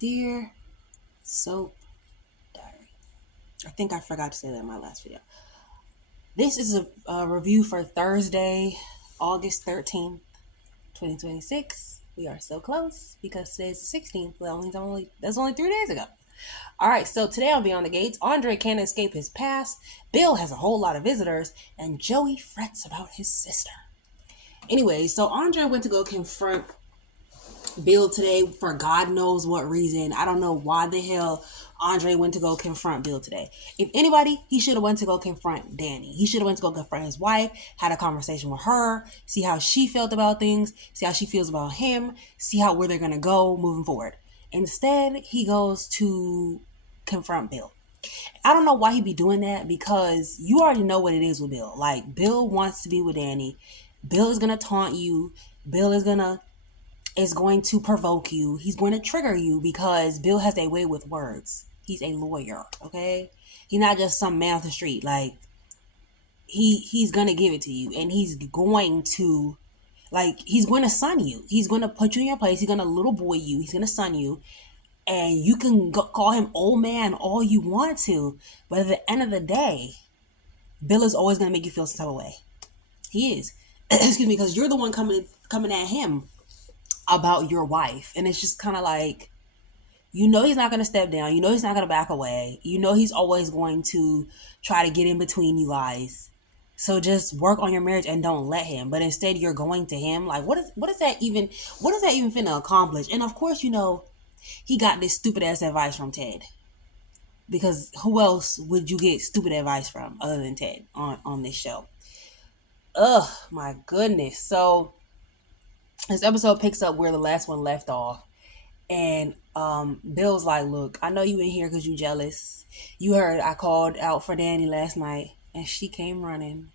Dear Soap Diary. I think I forgot to say that in my last video. This is a review for Thursday, August 13th, 2026. We are so close because today's the 16th. That's only 3 days ago. All right, so today on Beyond the Gates, Andre can't escape his past, Bill has a whole lot of visitors, and Joey frets about his sister. Anyway, so Andre went to go confront Bill today for God knows what reason. I don't know why the hell Andre went to go confront Bill today. If anybody, he should have went to go confront Danny. He should have went to go confront his wife, had a conversation with her, see how she felt about things, see how she feels about him, see how where they're gonna go moving forward. Instead, he goes to confront Bill. I don't know why he be doing that because you already know what it is with Bill. Like Bill wants to be with Danny. Bill is gonna taunt you. Bill is going to provoke you. He's going to trigger you because Bill has a way with words. He's a lawyer, okay? He's not just some man off the street. Like he's going to give it to you, and he's going to sun you. He's going to put you in your place. He's going to little boy you. He's going to sun you, and you can call him old man all you want to, but at the end of the day, Bill is always going to make you feel some type of way. He is. Excuse me, because you're the one coming at him about your wife, and it's just kind of like, he's not going to step down, he's not going to back away, he's always going to try to get in between you guys. So just work on your marriage and don't let him. But instead you're going to him. Like what is that even finna accomplish? And of course, he got this stupid ass advice from Ted, because who else would you get stupid advice from other than Ted on this show? Ugh, my goodness. So this episode picks up where the last one left off. And Bill's like, look, I know you in here because you jealous. You heard I called out for Danny last night and she came running.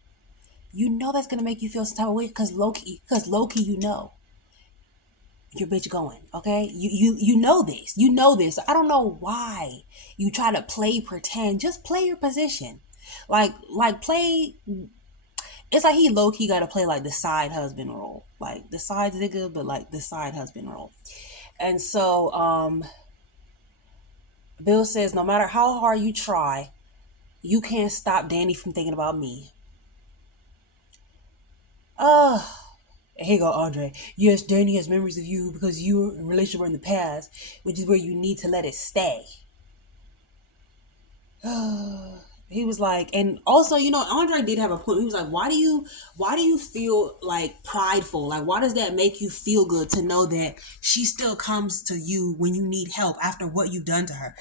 You know that's going to make you feel some type of way because Loki, your bitch going, okay? You know this. You know this. I don't know why you try to pretend. Just play your position. Like play. It's like he low-key got to play like the side husband role. Like the side nigga, but like the side husband role. And so Bill says, no matter how hard you try, you can't stop Danny from thinking about me. Here you go, Andre. Yes, Danny has memories of you because you were in a relationship in the past, which is where you need to let it stay. He was like, and also, Andre did have a point. He was like, why do you feel like prideful? Like, why does that make you feel good to know that she still comes to you when you need help after what you've done to her?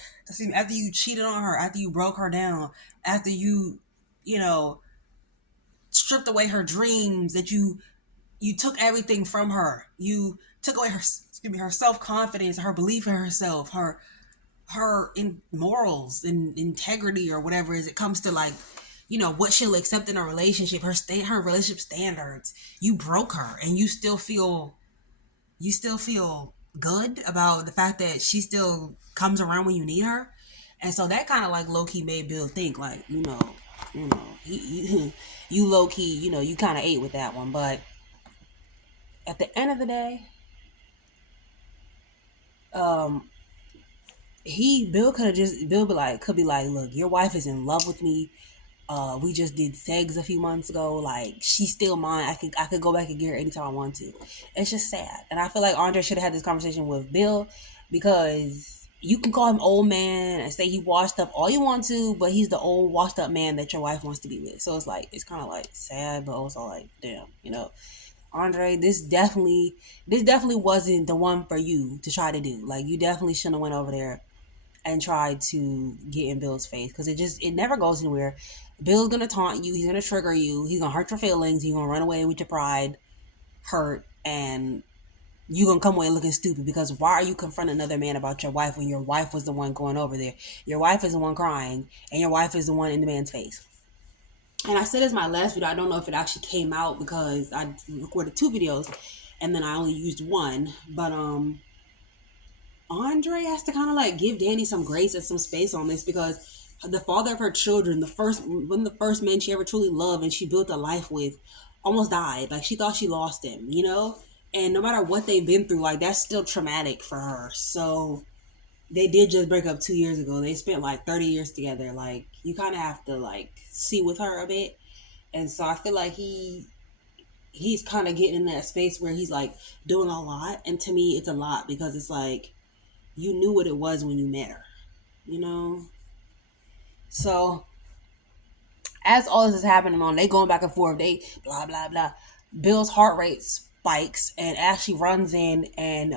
After you cheated on her, after you broke her down, after you know, stripped away her dreams, that you took everything from her. You took away her self-confidence, her belief in herself, her in morals and integrity or whatever as it comes to like what she'll accept in a relationship, her relationship standards. You broke her, and you still feel good about the fact that she still comes around when you need her. And so that kind of like low-key made Bill think like, you low-key, you kind of ate with that one. But at the end of the day, Bill could be like, look, your wife is in love with me. We just did segs a few months ago. Like, she's still mine. I could go back and get her anytime I want to. It's just sad. And I feel like Andre should have had this conversation with Bill, because you can call him old man and say he washed up all you want to, but he's the old washed up man that your wife wants to be with. So it's kind of like sad, but also like, damn, Andre, this definitely wasn't the one for you to try to do. Like, you definitely shouldn't have went over there and tried to get in Bill's face, because it never goes anywhere. Bill's gonna taunt you, he's gonna trigger you, he's gonna hurt your feelings, he's gonna run away with your pride hurt, and you gonna come away looking stupid, because why are you confronting another man about your wife when your wife was the one going over there? Your wife is the one crying, and your wife is the one in the man's face. And I said this in my last video, I don't know if it actually came out because I recorded 2 videos and then I only used one, but Andre has to kind of like give Danny some grace and some space on this, because the father of her children, one of the first men she ever truly loved and she built a life with, almost died. Like, she thought she lost him, and no matter what they've been through, like, that's still traumatic for her. So they did just break up 2 years ago. They spent like 30 years together. Like you kind of have to like see with her a bit, and so I feel like he's kind of getting in that space where he's like doing a lot, and to me it's a lot because it's like you knew what it was when you met her, you know. So as all this is happening on, they going back and forth, they blah blah blah. Bill's heart rate spikes, and Ashley runs in and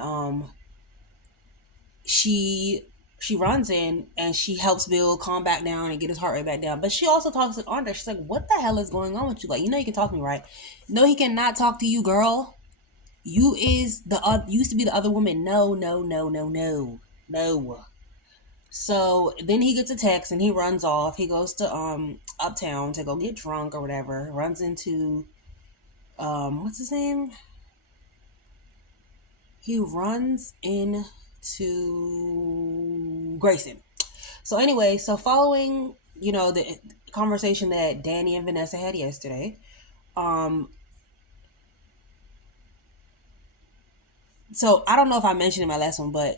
she she runs in and she helps Bill calm back down and get his heart rate back down. But she also talks to Andre. She's like, "What the hell is going on with you? Like, you know, you can talk to me, right? No, he cannot talk to you, girl. You is the used to be the other woman. No, no, no, no, no, no." So then he gets a text and he runs off. He goes to uptown to go get drunk or whatever. Runs into what's his name? He runs into Grayson. So anyway, so following, you know, the conversation that Danny and Vanessa had yesterday, um so I don't know if I mentioned in my last one, but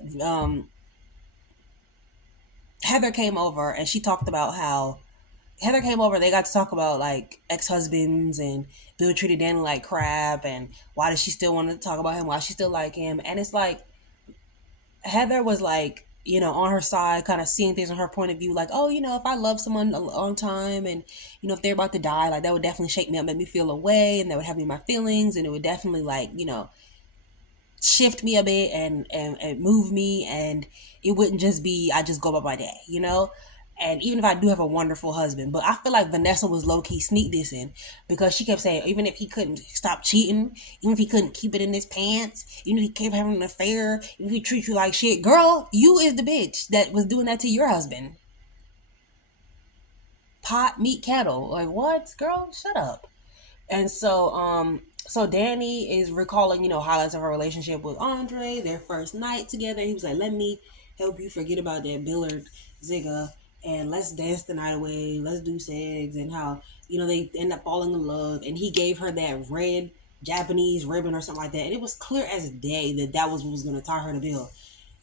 Heather came over and she talked about how Heather came over. They got to talk about like ex husbands and Bill treated Danny like crap, and why does she still want to talk about him? Why she still like him? And it's like Heather was like, you know, on her side, kind of seeing things from her point of view, like, oh, you know, if I love someone a long time and, you know, if they're about to die, like, that would definitely shake me up, make me feel away, and that would have me in my feelings, and it would definitely, like, you know, shift me a bit and move me, and it wouldn't just be I just go about my day, you know. And even if I do have a wonderful husband, but I feel like Vanessa was low key sneak dissing because she kept saying even if he couldn't stop cheating, even if he couldn't keep it in his pants, even if he kept having an affair, even if he treats you like shit, girl, you is the bitch that was doing that to your husband. Pot, meat, kettle, like what, girl? Shut up. And so Danny is recalling, you know, highlights of her relationship with Andre, their first night together. He was like, "Let me help you forget about that Billard Zigga and let's dance the night away. Let's do sex." And how, you know, they end up falling in love. And he gave her that red Japanese ribbon or something like that. And it was clear as day that that was what was going to tie her to Bill,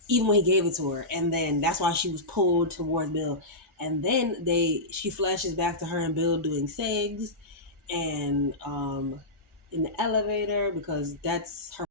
even when he gave it to her. And then that's why she was pulled towards Bill. And then she flashes back to her and Bill doing segs and in the elevator because that's her